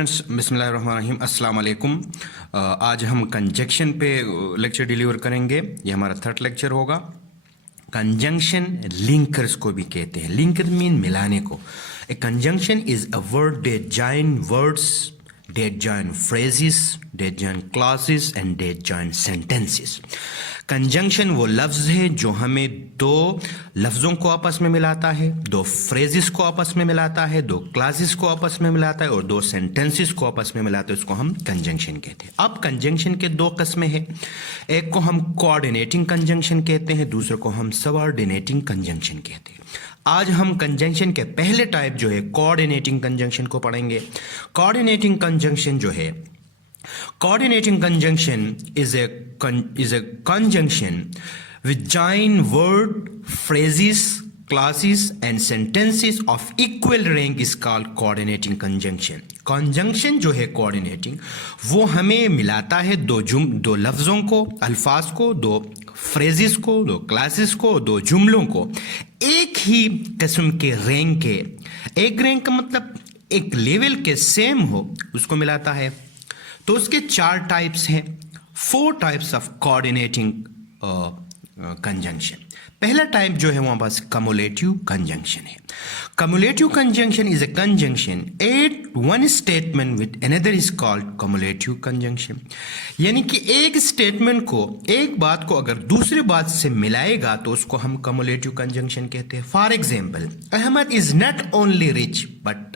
Students, बिस्मिल्लाहिर्रहमानिर्रहीम, अस्सलाम वालेकुम। आज हम कंजंक्शन पे लेक्चर डिलीवर करेंगे। ये हमारा थर्ड लेक्चर होगा। कंजंक्शन लिंकर्स को भी कहते हैं। लिंकर मीन मिलाने को। A conjunction is a word that join words, that join phrases, that join clauses and that join sentences. Conjunction वो लफ्ज़ है जो हमें दो लफ्ज़ों को आपस में मिलाता है, दो फ्रेजेस को आपस में मिलाता है, दो क्लासेस को आपस में मिलाता है और दो सेंटेंसेस को आपस में मिलाता है। उसको हम कंजंक्शन कहते हैं। अब कंजंक्शन के दो किस्में हैं। एक को हम कोऑर्डिनेटिंग कंजंक्शन कहते हैं, दूसरे को हम सबऑर्डिनेटिंग कंजंक्शन कहते हैं। आज हम कंजंक्शन के पहले टाइप जो है कोऑर्डिनेटिंग कंजंक्शन को पढ़ेंगे। कोऑर्डिनेटिंग कंजंक्शन जो है, coordinating conjunction is a conjunction which join word, phrases, classes and sentences of equal rank is called coordinating conjunction. conjunction जो है coordinating, वो हमें मिलाता है दो लफ्ज़ों को, अल्फाज को, दो phrases को, दो classes को, दो जुमलों को एक ही किस्म के रैंक के, एक रैंक का मतलब एक लेवल के सेम हो, उसको मिलाता है। तो उसके चार टाइप्स हैं, 4 टाइप्स ऑफ कोऑर्डिनेटिंग कंजंक्शन। पहला टाइप जो है वहां पास कम्युलेटिव कंजंक्शन है। Cumulative conjunction is a conjunction at one statement with another is called cumulative conjunction. यानी कि एक स्टेटमेंट को, एक बात को अगर दूसरी बात से मिलाएगा तो उसको हम कम्युलेटिव कंजंक्शन कहते हैं। For example, Ahmad is not only rich but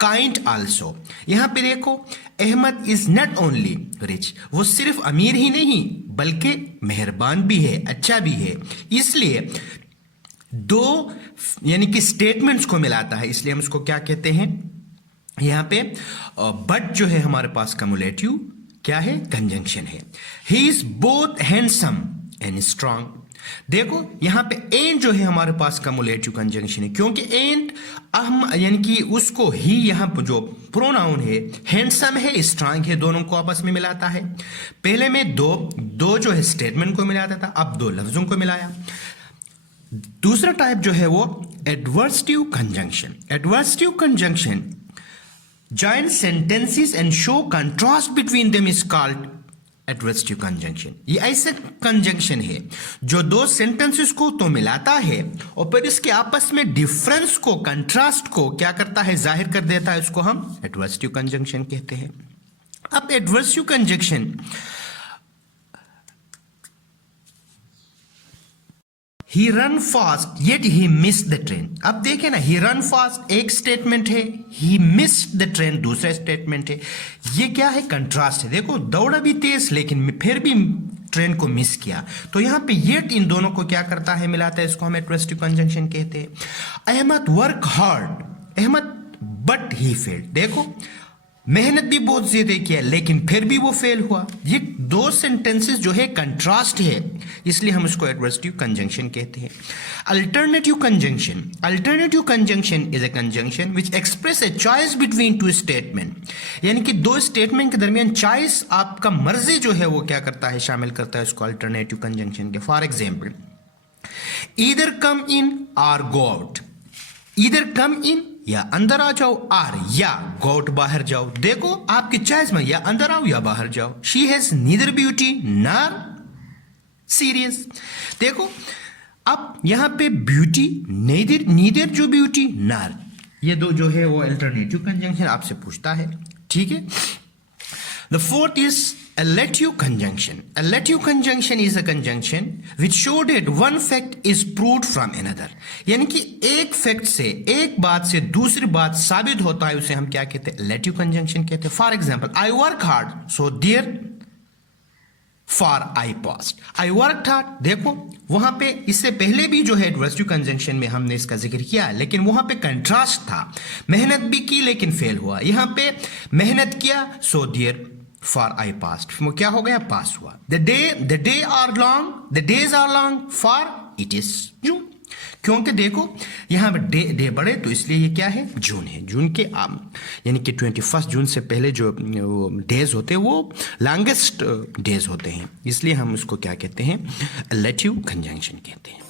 kind also. यहां पे देखो, Ahmad is not only rich, वो सिर्फ अमीर ही नहीं बल्कि मेहरबान भी है, अच्छा भी है। इसलिए दो यानी कि स्टेटमेंट्स को मिलाता है, इसलिए हम इसको क्या कहते हैं यहां पे। बट जो है हमारे पास कम्युलेटिव क्या है, कंजंक्शन है। He is both handsome and strong. देखो यहां पे एंड जो है हमारे पास कम्युलेटिव कंजंक्शन है, क्योंकि एंड हम यानी कि उसको ही यहां पर जो प्रोनाउन है, हैंडसम है, स्ट्रांग है, दोनों को आपस में मिलाता है। पहले में दो जो है स्टेटमेंट को मिलाता था, अब दो लफ्जों को मिलाया। दूसरा टाइप जो है वो adversative conjunction. Adversative conjunction join sentences and show contrast between them is called adversative conjunction. ये ऐसा कंजंक्शन है जो दो सेंटेंसेस को तो मिलाता है और फिर इसके आपस में डिफरेंस को, कंट्रास्ट को क्या करता है, जाहिर कर देता है। उसको हम एडवर्सिव कंजंक्शन कहते हैं। अब adversative conjunction, he run fast yet he miss the train. अब देखे ना, ही रन फास्ट एक स्टेटमेंट है, ही मिस द ट्रेन दूसरा स्टेटमेंट है। ये क्या है, कंट्रास्ट है। देखो दौड़ा भी तेज लेकिन फिर भी ट्रेन को मिस किया। तो यहां पे येट इन दोनों को क्या करता है, मिलाता है। इसको हम एडवर्सिव कंजंक्शन कहते हैं। Ahmad work hard, Ahmad but he failed. देखो मेहनत भी बहुत ज्यादा किया लेकिन फिर भी वो फेल हुआ। ये दो सेंटेंसेस जो है कंट्रास्ट है, इसलिए हम इसको एडवर्सिव कंजंक्शन कहते हैं। Alternative conjunction, alternative conjunction is a conjunction which express a choice between two statement. यानी कि दो स्टेटमेंट के दरमियान चॉइस, आपका मर्जी जो है वो क्या करता है, शामिल करता है उसको अल्टरनेटिव कंजंक्शन के। फॉर एग्जाम्पल, ईदर कम इन और गो आउट। ईदर कम इन या अंदर आ जाओ, और या गो आउट बाहर जाओ। देखो आपकी चॉइस में, या अंदर आओ या बाहर जाओ। She has neither beauty nor serious. देखो अब यहां पे ब्यूटी, नीदर जो ब्यूटी नॉर, ये दो जो है वो अल्टरनेटिव कंजंक्शन आपसे पूछता है। ठीक है। The fourth is allative conjunction. Allative conjunction is a conjunction which show that one fact is proved from another. यानी कि एक फैक्ट से, एक बात से दूसरी बात साबित होता है, उसे हम क्या कहते हैं, allative conjunction कहते हैं। For example, I work hard so therefore I passed. I worked hard, देखो वहां पे इससे पहले भी जो है एडवर्सिव कंजंक्शन में हमने इसका जिक्र किया, लेकिन वहां पे कंट्रास्ट था। मेहनत भी की लेकिन फेल हुआ। यहां पे मेहनत किया so therefore I passed, क्या हो गया, पास हुआ। The days are long for it is June. क्योंकि देखो यहां पे डे बड़े, तो इसलिए ये क्या है, जून है। जून के यानी कि 21 जून से पहले जो डेज होते हैं वो लॉन्गेस्ट डेज होते हैं, इसलिए हम उसको क्या कहते हैं, रिलेटिव कंजंक्शन कहते हैं।